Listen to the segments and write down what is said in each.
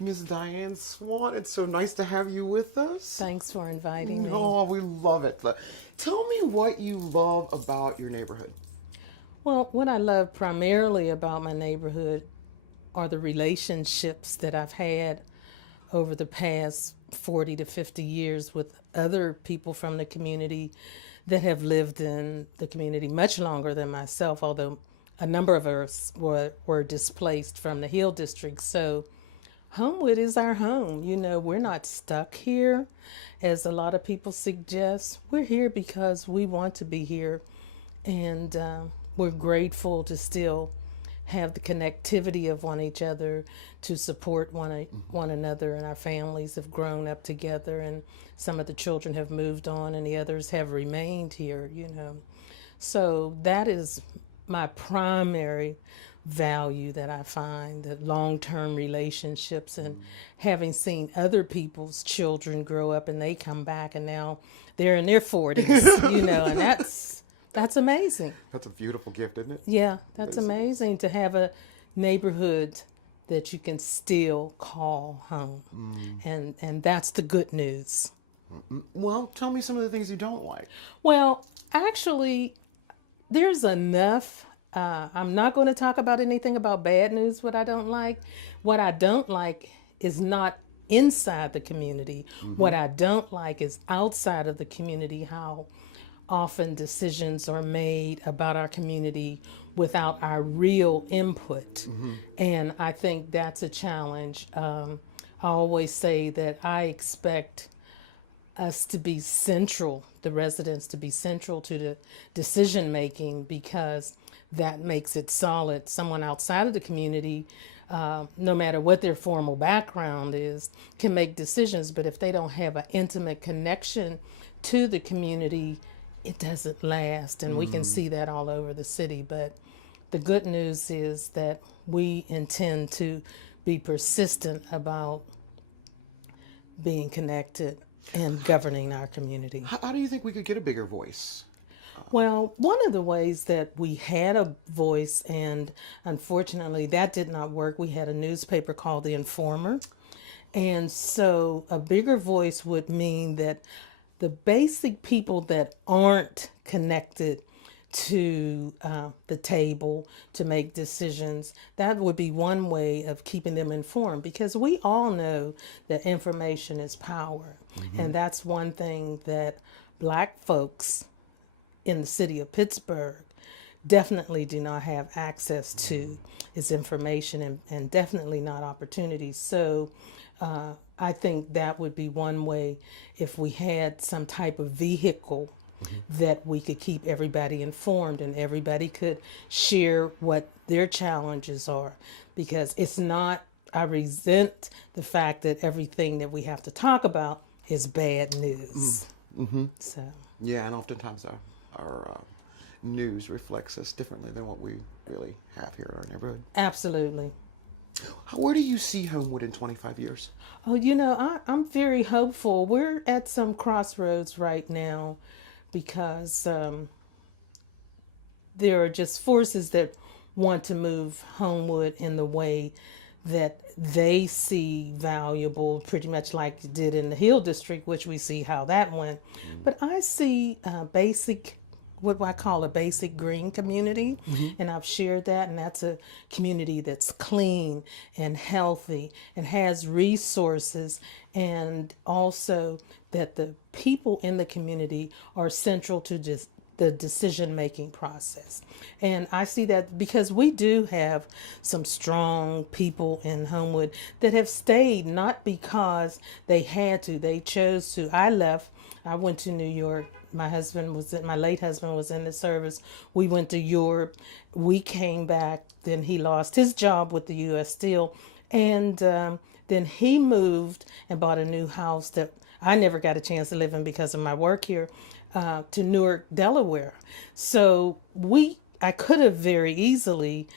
Miss Dianne Swan. It's so nice to have you with us. Thanks for inviting me. Oh, we love it. Tell me what you love about your neighborhood. Well, what I love primarily about my neighborhood are the relationships that I've had over the past 40 to 50 years with other people from the community that have lived in the community much longer than myself, although a number of us were displaced from the Hill District. So Homewood is our home. You know, we're not stuck here, as a lot of people suggest. We're here because we want to be here, and we're grateful to still have the connectivity of one each other to support one another, and our families have grown up together, and some of the children have moved on and the others have remained here, you know. So that is my primary value that I find, the long-term relationships, and having seen other people's children grow up and they come back and now they're in their 40s, you know, and that's amazing. That's a beautiful gift, isn't it? Yeah, that's amazing to have a neighborhood that you can still call home. And that's the good news. Well, tell me some of the things you don't like. Well, actually, there's enough. I'm not going to talk about anything about bad news, what I don't like. What I don't like is not inside the community. What I don't like is outside of the community, how often decisions are made about our community without our real input. And I think that's a challenge. I always say that I expect us to be central, the residents to be central to the decision making, because that makes it solid. Someone outside of the community, no matter what their formal background is, can make decisions, but if they don't have an intimate connection to the community, it doesn't last. And we can see that all over the city. But the good news is that we intend to be persistent about being connected and governing our community. How do you think we could get a bigger voice? Well, one of the ways that we had a voice, and unfortunately that did not work, we had a newspaper called The Informer. And so a bigger voice would mean that the basic people that aren't connected to the table to make decisions, that would be one way of keeping them informed, because we all know that information is power. And that's one thing that Black folks in the city of Pittsburgh definitely do not have access to, is information, and definitely not opportunities. So I think that would be one way, if we had some type of vehicle that we could keep everybody informed and everybody could share what their challenges are. Because it's not, I resent the fact that everything that we have to talk about is bad news. So Yeah, and oftentimes our news reflects us differently than what we really have here in our neighborhood. absolutely. Where do you see Homewood in 25 years? Oh, you know, I'm very hopeful. We're at some crossroads right now because there are just forces that want to move Homewood in the way that they see valuable, pretty much like it did in the Hill District, which we see how that went. But I see basic, what I call a basic green community, and I've shared that, and that's a community that's clean and healthy and has resources, and also that the people in the community are central to just the decision-making process. And I see that because we do have some strong people in Homewood that have stayed, not because they had to, they chose to. I left, I went to New York. My late husband was in the service. We went to Europe. We came back. Then he lost his job with the U.S. Steel. And then he moved and bought a new house that I never got a chance to live in because of my work here, to Newark, Delaware. So I could have very easily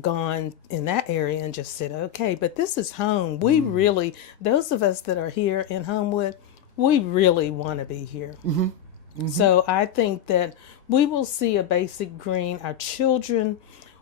gone in that area and just said, okay, but this is home. We really, those of us that are here in Homewood, we really want to be here. So I think that we will see a basic green. Our children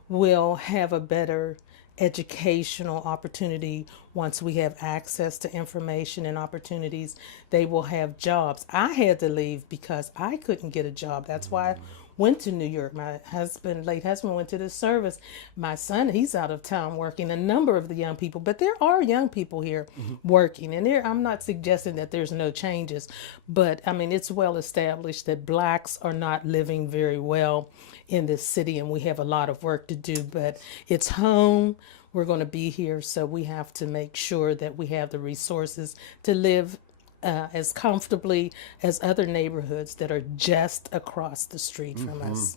will have a better educational opportunity once we have access to information and opportunities. They will have jobs. I had to leave because I couldn't get a job. That's why I went to New York. My late husband, went to the service. My son, he's out of town working. A number of the young people, but there are young people here working, and I'm not suggesting that there's no changes, but I mean, it's well established that blacks are not living very well in this city, and we have a lot of work to do, but it's home. We're going to be here, so we have to make sure that we have the resources to live as comfortably as other neighborhoods that are just across the street from us.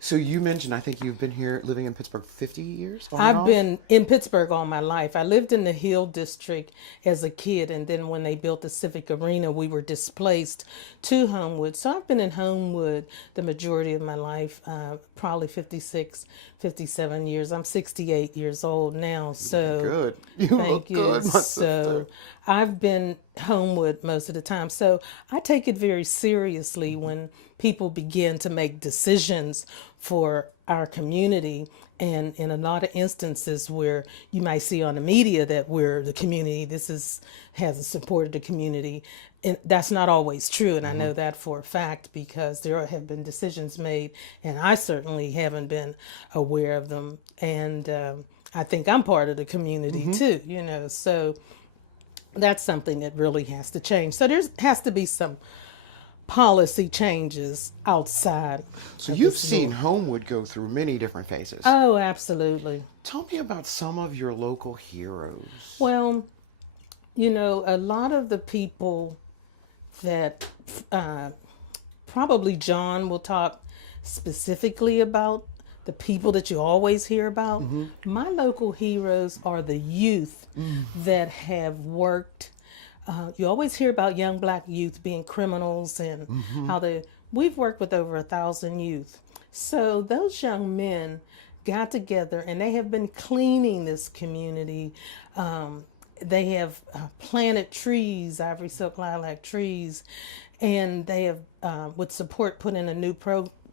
So you mentioned, I think you've been here living in Pittsburgh 50 years? on and I've off? been in Pittsburgh all my life. I lived in the Hill District as a kid, and then when they built the Civic Arena, we were displaced to Homewood. So I've been in Homewood the majority of my life, probably 56, 57 years. I'm 68 years old now, so Good. You thank look you. good, my So sister. I've been Homewood most of the time. So I take it very seriously when people begin to make decisions for our community. And in a lot of instances where you might see on the media that we're the community, has supported the community. And that's not always true. And I know that for a fact because there have been decisions made and I certainly haven't been aware of them. And I think I'm part of the community too, so that's something that really has to change. So there has to be some policy changes outside. So of you've this seen law. Homewood go through many different phases. Oh, absolutely. Tell me about some of your local heroes. Well, a lot of the people that probably Jon will talk specifically about, the people that you always hear about. My local heroes are the youth that have worked. You always hear about young black youth being criminals and how we've worked with over 1,000 youth. So those young men got together and they have been cleaning this community. They have planted trees, ivory silk lilac trees, and they have, with support, put in a new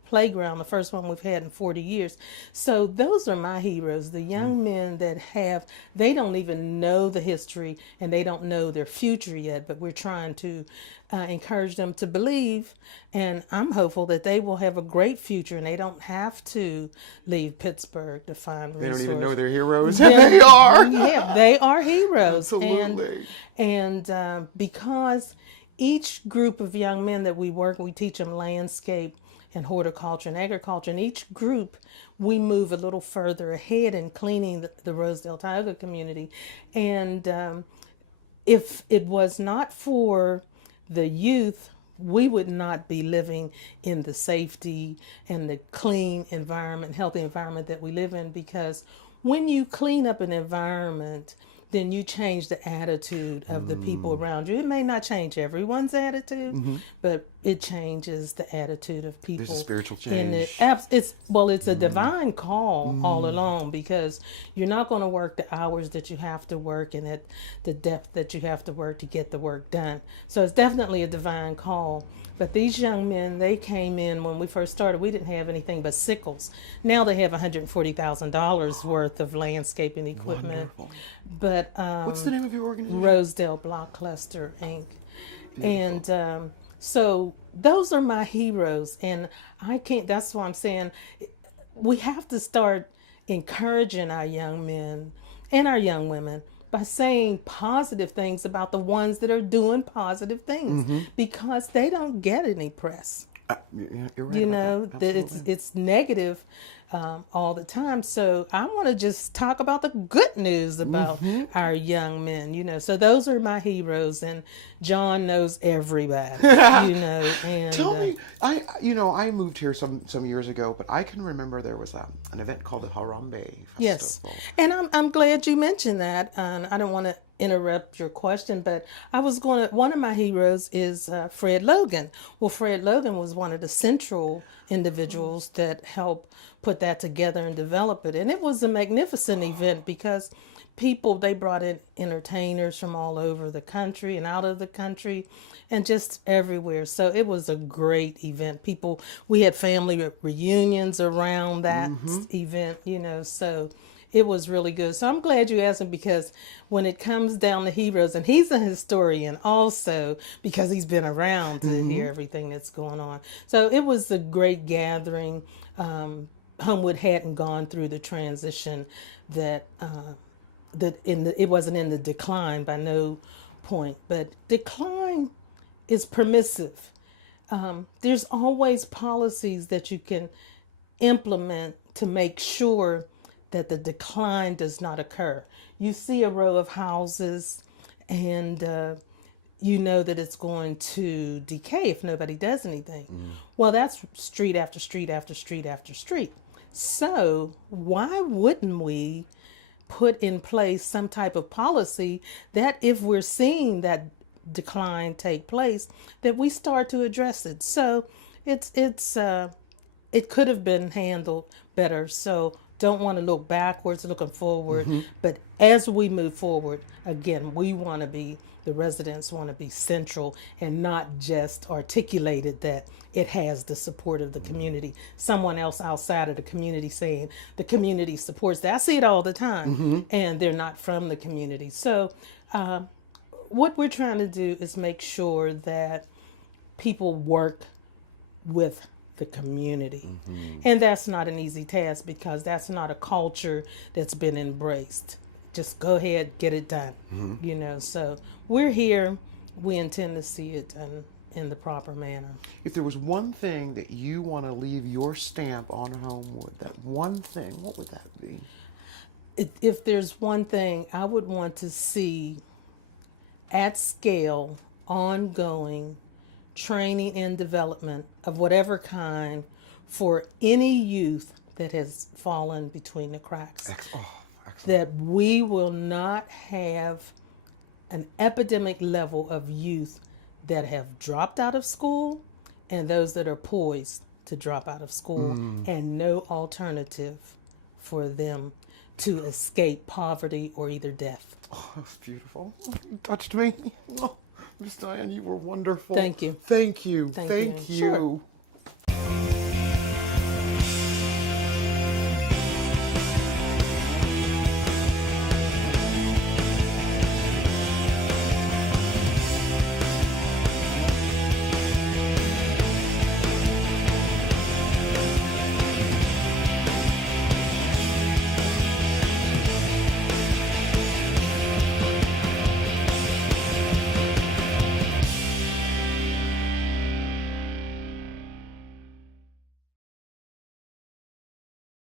playground, the first one we've had in 40 years. So those are my heroes, the young men that they don't even know the history and they don't know their future yet, but we're trying to encourage them to believe. And I'm hopeful that they will have a great future and they don't have to leave Pittsburgh to find They resources. don't even know they're heroes, and they are. Yeah, they are heroes. Absolutely. And because each group of young men that we work, we teach them landscape and horticulture and agriculture. And each group, we move a little further ahead in cleaning the Rosedale Tioga community. And if it was not for the youth, we would not be living in the safety and the clean environment, healthy environment that we live in, because when you clean up an environment, then you change the attitude of the people around you. It may not change everyone's attitude, but it changes the attitude of people. There's a spiritual in change. It's a divine call all along, because you're not going to work the hours that you have to work and at the depth that you have to work to get the work done. So it's definitely a divine call. But these young men, they came in when we first started. We didn't have anything but sickles. Now they have $140,000 worth of landscaping equipment. Wonderful. But What's the name of your organization? Rosedale Block Cluster, Inc. And so those are my heroes. And that's why I'm saying we have to start encouraging our young men and our young women by saying positive things about the ones that are doing positive things, because they don't get any press. Yeah, you're right about that. Absolutely. It's negative all the time. So I want to just talk about the good news about our young men, so those are my heroes, and Jon knows everybody, and Tell me, I moved here some years ago, but I can remember there was an event called the Harambe Festival. yes, and I'm glad you mentioned that. I don't want to interrupt your question, but one of my heroes is Fred Logan. Well, Fred Logan was one of the central individuals that helped put that together and develop it. And it was a magnificent event because they brought in entertainers from all over the country and out of the country and just everywhere. So it was a great event. We had family reunions around that event, so it was really good. So I'm glad you asked him, because when it comes down to heroes, and he's a historian also because he's been around to hear everything that's going on. So it was a great gathering. Homewood hadn't gone through the transition it wasn't in the decline by no point, but decline is permissive. There's always policies that you can implement to make sure that the decline does not occur. You see a row of houses and you know that it's going to decay if nobody does anything. Well, that's street after street after street after street. So why wouldn't we put in place some type of policy that if we're seeing that decline take place, that we start to address it? So it could have been handled better. So don't want to look backwards, looking forward. But as we move forward, again, the residents want to be central and not just articulated that it has the support of the community. Someone else outside of the community saying the community supports that. I see it all the time, and they're not from the community. So what we're trying to do is make sure that people work with the community. And that's not an easy task because that's not a culture that's been embraced. Just go ahead, get it done. So we're here. We intend to see it done in the proper manner. If there was one thing that you want to leave your stamp on Homewood, that one thing, what would that be? If there's one thing, I would want to see at scale, ongoing training and development of whatever kind for any youth that has fallen between the cracks. That we will not have an epidemic level of youth that have dropped out of school and those that are poised to drop out of school and no alternative for them to escape poverty or either death. Oh, that's beautiful. You touched me. Oh, Miss Dianne, you were wonderful. Thank you. Thank you. Thank Thank you. you. Sure.